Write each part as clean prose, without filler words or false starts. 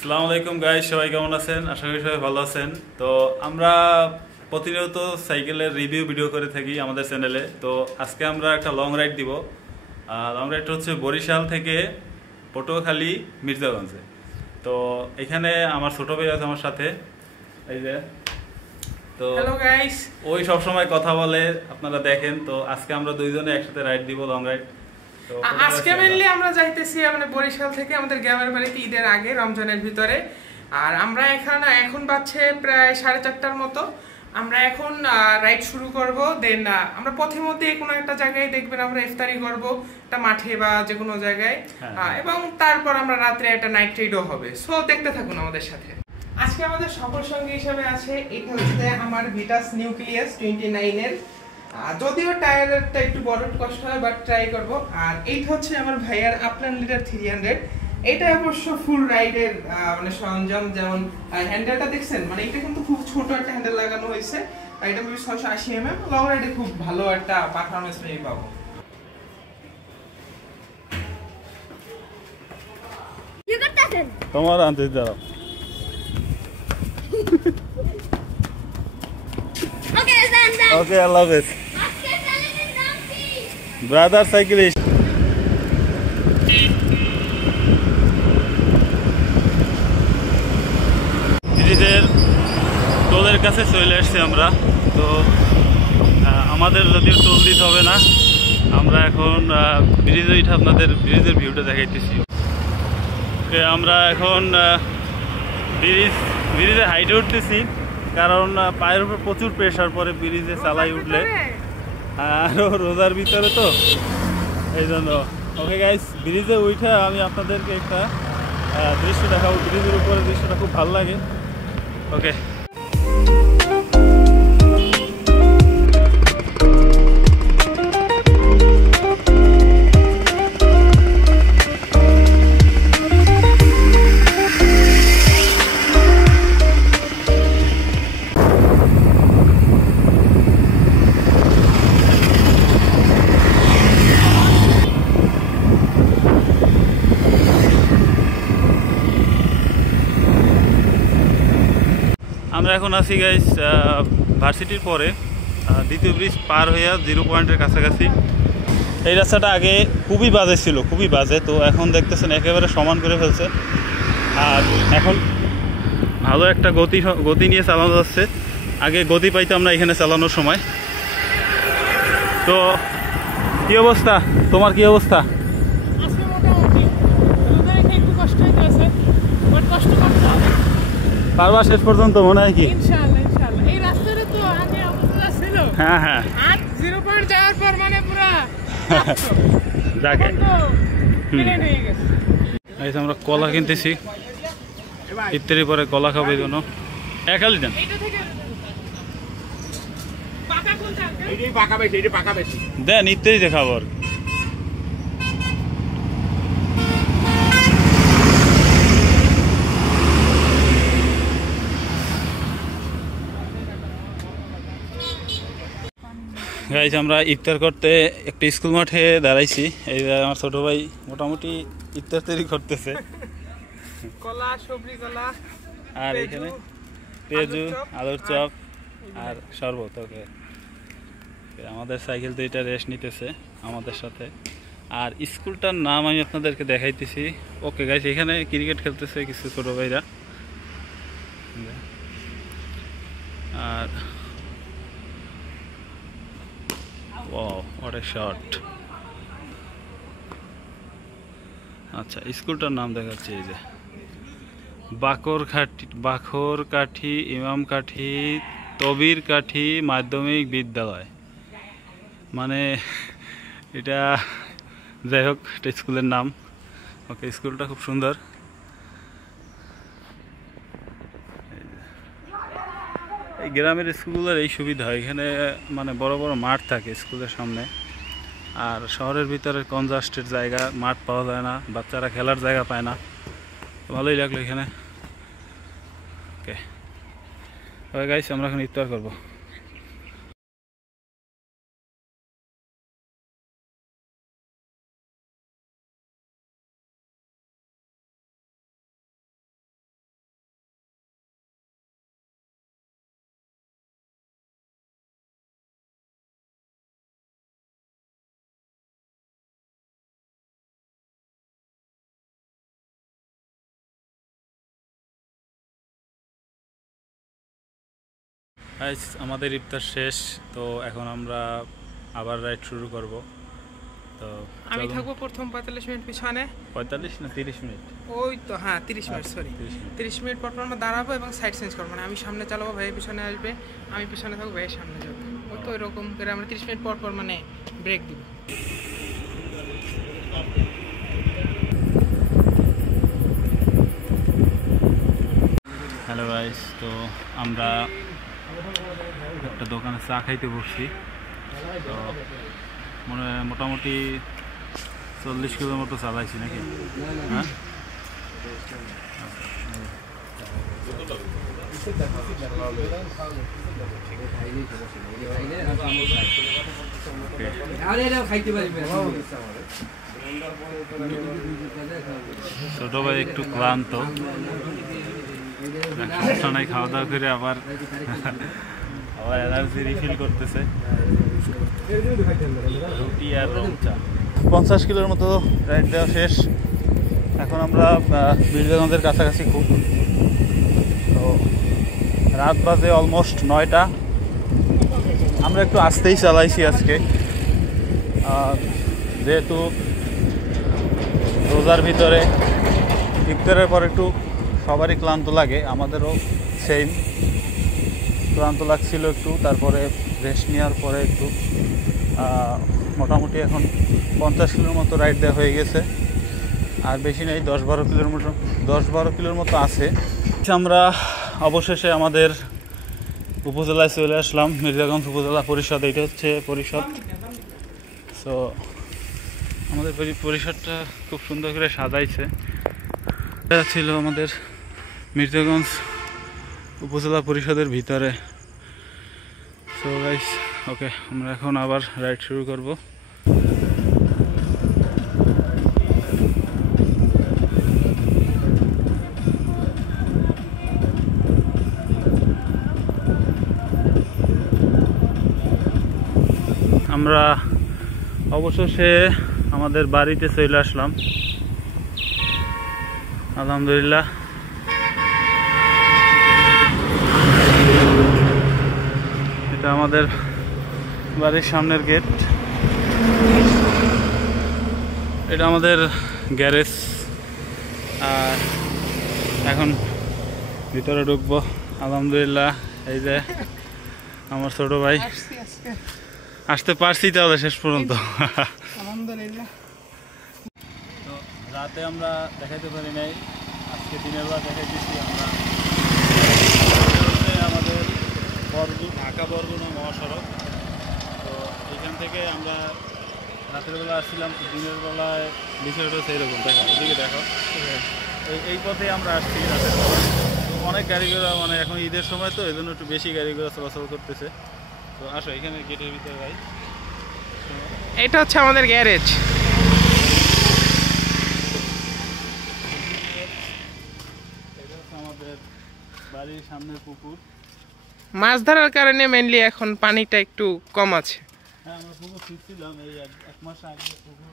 আসসালামু আলাইকুম গাইস, সবাই কেমন আছেন? আশা করি সবাই ভালো আছেন। তো আমরা প্রতিনিয়ত সাইকেলের রিভিউ ভিডিও করে থাকি আমাদের চ্যানেলে। তো আজকে আমরা একটা লং রাইড দিব। লং রাইডটা হচ্ছে বরিশাল থেকে পটুয়াখালী মির্জাগঞ্জে। তো এখানে আমার ছোট ভাই আছে আমার সাথে, এই যে। তো হ্যালো গাইস, ওই সব সময় কথা বলে, আপনারা দেখেন। তো আজকে আমরা দুইজনে একসাথে রাইড দিব, লং রাইড। তো আজকে মেনলি আমরা যাইতেছি মানে বরিশাল থেকে আমাদের গ্রামের বাড়িতে ঈদের আগে রমজানের ভিতরে। আর আমরা এখন বাজছে প্রায় 4:30টার মতো। আমরা এখন রাইড শুরু করব। দেন আমরা পথের মধ্যে কোনো একটা জায়গায় দেখবেন আমরা ইফতারি করব, একটা মাঠে বা যে কোনো জায়গায়। এবং তারপর আমরা রাত্রে একটা নাইট রাইডও হবে। সো দেখতে থাকুন আমাদের সাথে। আজকে আমাদের সফর সঙ্গী হিসেবে আছে, এটা হচ্ছে আমার ভিটাস নিউক্লিয়াস 29 এর। যদিও টায়ারটা একটু বড় কষ্ট হয়, বাট ট্রাই করব। আর এইটা হচ্ছে আমার ভাইয়ার আপলান লিডার 300। এটা অবশ্য ফুল রাইডের মানে সরঞ্জাম, যেমন হ্যান্ডেলটা দেখছেন, মানে এটা কিন্তু খুব ছোট একটা হ্যান্ডেল লাগানো হয়েছে। আর এটা 680 লং রাইডে খুব ভালো একটা পারফরম্যান্স পেয়ে পাবো। তোমার আনতে দাও। Okay, I love it. Brother cyclist. ব্রিজের টোলের কাছে চলে আসছি আমরা। তো আমাদের যদিও টোল দিতে হবে না, আমরা এখন ব্রিজে উঠে আপনাদের ব্রিজের ভিউটা দেখাইতেছি। আমরা এখন ব্রিজে হাইটে উঠতেছি, কারণ পায়ের উপর প্রচুর প্রেশার পরে ব্রিজে চালাই উঠলে, আরও রোজার ভিতরে তো এই জন্য। ওকে গাইস, ব্রিজে উঠে আমি আপনাদেরকে একটা দৃশ্য দেখাবো। ব্রিজের উপরে দৃশ্যটা খুব ভালো লাগে। ওকে, আমরা এখন আছি গাইস ভার্সিটির পরে দ্বিতীয় ব্রিজ পার হইয়া 0 পয়েন্টের কাছাকাছি। এই রাস্তাটা আগে খুবই বাজে ছিল, খুবই বাজে। তো এখন দেখতেছেন একেবারে সমান করে ফেলছে। আর এখন ভালো একটা গতি নিয়ে চালানো যাচ্ছে। আগে গতি পাইতাম না এখানে চালানোর সময়। তো কি অবস্থা, তোমার কি অবস্থা? পারবা শেষ পর্যন্ত, মনে হয় কি? ইনশাআল্লাহ ইনশাআল্লাহ। এই রাস্তাটা তো আগে অবস্থা ছিল। হ্যাঁ হ্যাঁ, আজ 0 পয়েন্ট যাওয়ার পর মানে পুরো যাকে প্লেন হয়ে গেছে। এই আমরা কলা কিনতেছি, ইত্যাদি পরে কলা খাবো এই জন্য। একালি দেন, এইটা থেকে পাকা কোনটা? এইটাই পাকা বেশি, এইটা পাকা বেশি। দেন ইত্যাদি দেখাবো আর। গাইজ, আমরা ইফতার করতে একটা স্কুল মাঠে দাঁড়াইছি। এই যে আমার ছোট ভাই মোটামুটি ইফতার তৈরি করতেছে। কলা, সবজি কলা, আর এখানে পেঁয়াজু, আলুর চপ আর শরবত। ওকে, আমাদের সাইকেল তো এটা রেস্ট নিতেছে আমাদের সাথে। আর স্কুলটার নাম আমি আপনাদেরকে দেখাইতেছি। ওকে গাইজ, এখানে ক্রিকেট খেলতেছে কিছু ছোট ভাইরা। আর ওয়াও, হোয়াট এ শট। আচ্ছা, স্কুলটার নাম দেখাচ্ছি, এই যে বাখরকাঠি ইমামকাঠি তবির কাঠি মাধ্যমিক বিদ্যালয়। মানে এটা, যাই হোক, এটা স্কুলের নাম। ওকে, স্কুলটা খুব সুন্দর। এই গ্রামের স্কুলগুলোর এই সুবিধা, এখানে মানে বড় বড় মাঠ থাকে স্কুলের সামনে। আর শহরের ভিতরে কনজাস্টেড জায়গা, মাঠ পাওয়া যায় না, বাচ্চারা খেলার জায়গা পায় না। ভালোই লাগলো এখানে। ওকে গাইস, আমরা এখন ইফতার করবো। গাইস আমাদের ইফতার শেষ, তো এখন আমরা আবার রাইড শুরু করব। তো আমি থাকবো প্রথম 45 মিনিট পিছনে। 45 না 30 মিনিট? ওই তো হ্যাঁ 30 মিনিট, সরি 30 মিনিট পর আমরা দাঁড়াবো এবং সাইড চেঞ্জ করবো, মানে আমি সামনে চালাবো, ভাই পিছনে আসবে, আমি পিছনে থাকবো, ভাই সামনে যাবো। ওই তো এরকম করে আমরা 30 মিনিট পর পর মানে ব্রেক দিব। হ্যালো গাইস, তো আমরা একটা দোকানে চা খাইতে বসছি। তো মোটামুটি 40 কিলোর মতো চালাইছি নাকি? হ্যাঁ, ছোট ভাই একটু ক্লান্ত, সমস্যা নাই, খাওয়া দাওয়া করে আবার এনার্জি রিফিল করতেছে। রুটি আর রং চা। 50 কিলোর মতো রাইড দেওয়া শেষ। এখন আমরা বীরগঞ্জের কাছাকাছি খুব। তো রাত বাজে অলমোস্ট 9টা। আমরা একটু আস্তেই চালাইছি আজকে, যেহেতু রোজার ভিতরে ইফতারের পর একটু সবারই ক্লান্ত লাগে, আমাদেরও সেম ক্লান্ত লাগছিল একটু। তারপরে রেস্ট নেওয়ার পরে একটু মোটামুটি এখন 50 কিলোর মতো রাইড দেওয়া হয়ে গেছে, আর বেশি নেই, 10-12 কিলোর মতো আছে। আমরা অবশেষে আমাদের উপজেলায় চলে আসলাম, মির্জাগঞ্জ উপজেলা পরিষদ। এটা হচ্ছে পরিষদ। সো আমাদের পরিষদটা খুব সুন্দর করে সাজাইছে। এটা ছিল আমাদের মির্জাগঞ্জ উপজেলা পরিষদের ভিতরে। সো গাইস, ওকে, আমরা এখন আবার রাইড শুরু করব। আমরা অবশেষে আমাদের বাড়িতে চলে আসলাম, আলহামদুলিল্লাহ। এটা আমাদের বাড়ির সামনের গেট, এটা আমাদের গ্যারেজ। আর এখন ভিতরে ঢুকবো, আলহামদুলিল্লাহ। এই যে আমার ছোট ভাই, আসতে পারছি তাহলে শেষ পর্যন্ত, আলহামদুলিল্লাহ। তো রাতে আমরা দেখাইতে পারি নাই, আজকে দিনের বেলা দেখাইতেছি আমরা। আমাদের ঢাকা বরগুনা মহাসড়ক। তো এখান থেকে আমরা রাতের বেলা আসছিলাম, দিনের বেলায় বিষয়টা হচ্ছে এরকম। দেখো এদিকে, দেখো এই পথে আমরা আসছি রাতের বেলা। তো অনেক গাড়ি ঘোড়া, মানে এখন ঈদের সময় তো এই জন্য একটু বেশি গাড়ি ঘোড়া চলাচল করতেছে। তো আসো এখানে গেটের ভিতরে ভাই। এটা হচ্ছে আমাদের গ্যারেজ। এটা হচ্ছে আমাদের বাড়ির সামনের পুকুর। মাছ ধরার কারণে মেইনলি এখন পানিটা একটু কম আছে। হ্যাঁ, আমরা পুকুর ফিরছিলাম এই 1 মাস আগে। পুকুর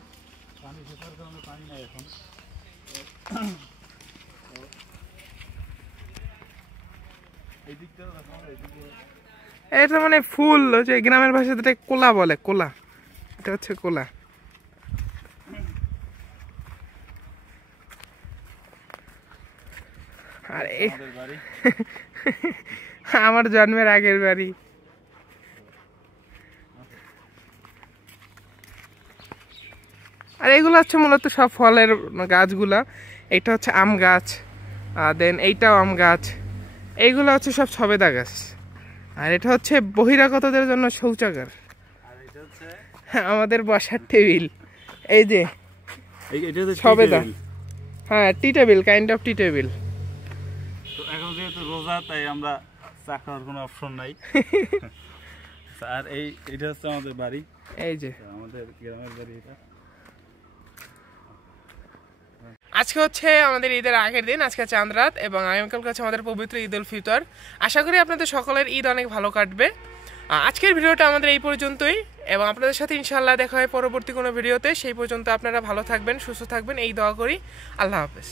পানি ফেটার কারণে পানি নাই এখন। এই দিকটা এটা মানে ফুল, যে গ্রামের ভাষাতে এটা কোলা বলে, কোলা। এটা হচ্ছে কোলা। আর আমাদের বাড়ি, আমার জন্মের আগের বাড়ি। আর এগুলো হচ্ছে মূলত সব ফলের গাছগুলা। এটা হচ্ছে আম গাছ, দেন এইটাও আম গাছ। এইগুলো হচ্ছে সব সবেদা গাছ। আর এটা হচ্ছে বহিরাগতদের জন্য শৌচাগার। আর এটা হচ্ছে আমাদের বসার টেবিল। এই যে এটা হচ্ছে সবেদা, হ্যাঁ, tea table, kind of tea table. তো এখন যেহেতু রোজা, তাই আমরা চা খাওয়ার কোনো অপশন নাই। আর এইটা হচ্ছে আমাদের বাড়ি, এই যে আমাদের গ্রামের বাড়ি এটা। আজকে হচ্ছে আমাদের ঈদের আগের দিন, আজকে চাঁদ রাত, এবং আগামীকাল হচ্ছে আমাদের পবিত্র ঈদ উল ফিতর। আশা করি আপনাদের সকলের ঈদ অনেক ভালো কাটবে। আজকের ভিডিওটা আমাদের এই পর্যন্তই, এবং আপনাদের সাথে ইনশাআল্লাহ দেখা হয় পরবর্তী কোনো ভিডিওতে। সেই পর্যন্ত আপনারা ভালো থাকবেন, সুস্থ থাকবেন, এই দোয়া করি। আল্লাহ হাফেজ।